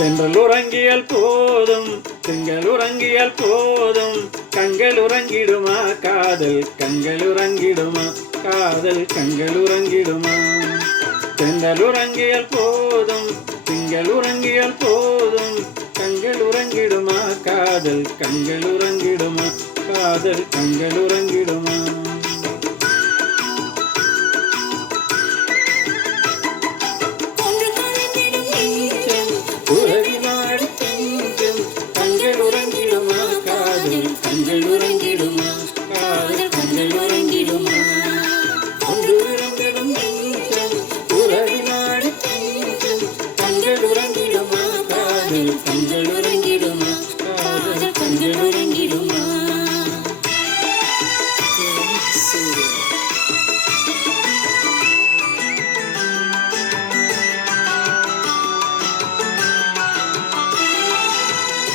தென்றல் உறங்கியல் போதும் திங்கள் உறங்கியல் போதும் கண்கள் உறங்கிடுமா காதல் கண்கள் உறங்கிடுமா காதல் கண்கள் உறங்கிடுமா தென்றல் உறங்கியல் போதும் திங்கள் உறங்கியல் போதும் கண்கள் உறங்கிடுமா காதல் கண்கள் உறங்கிடுமா காதல் கண்கள் உறங்கிடுமா கண்கள் உறங்கிடுமா காதல் கண்கள் உறங்கிடுமா ஒன்று விரும்பிடும் நெஞ்சம் உறவினாடி தஞ்சம் கண்கள் உறங்கிடுமா காதல் கண்கள் உறங்கிடுமா காதல் கண்கள் உறங்கிடுமா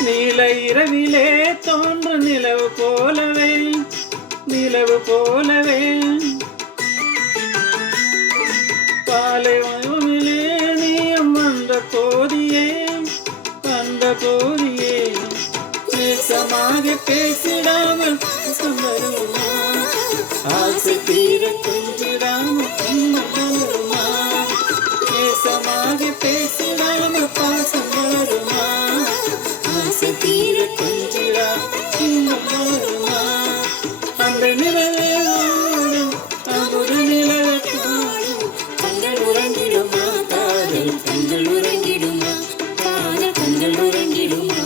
நீல இரவிலே தோன்று நிலவு போலவே பாலைவனமிலே நீயும் வந்த போதியே நேசமாக பேசிடாமல் பாசம் வருமா ஆசை தீர கொஞ்சிடாமல் வருமா நேசமாக பேசிடாமல் பாசம் வருமா ஆசை தீர கொஞ்சிடா வருமா அந்த நிலவே ஓடும் ஒரு நிலவை காடும் கண்கள் உறங்கிடுமா காதல் கண்கள் உறங்கிடுமா காதல் கண்கள் உறங்கிடுமா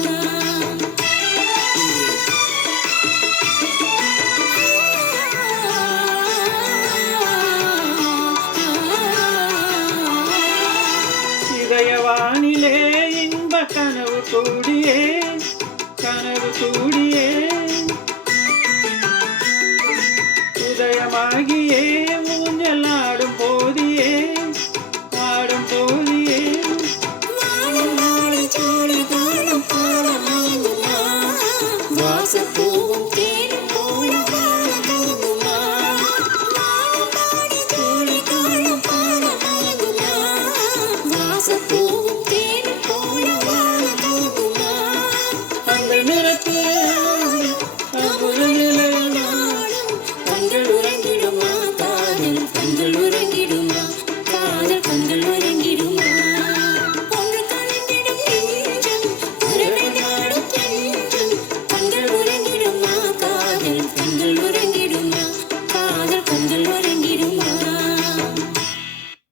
இதயவானிலே இன்ப கனவு கூடியே உதயமாகியே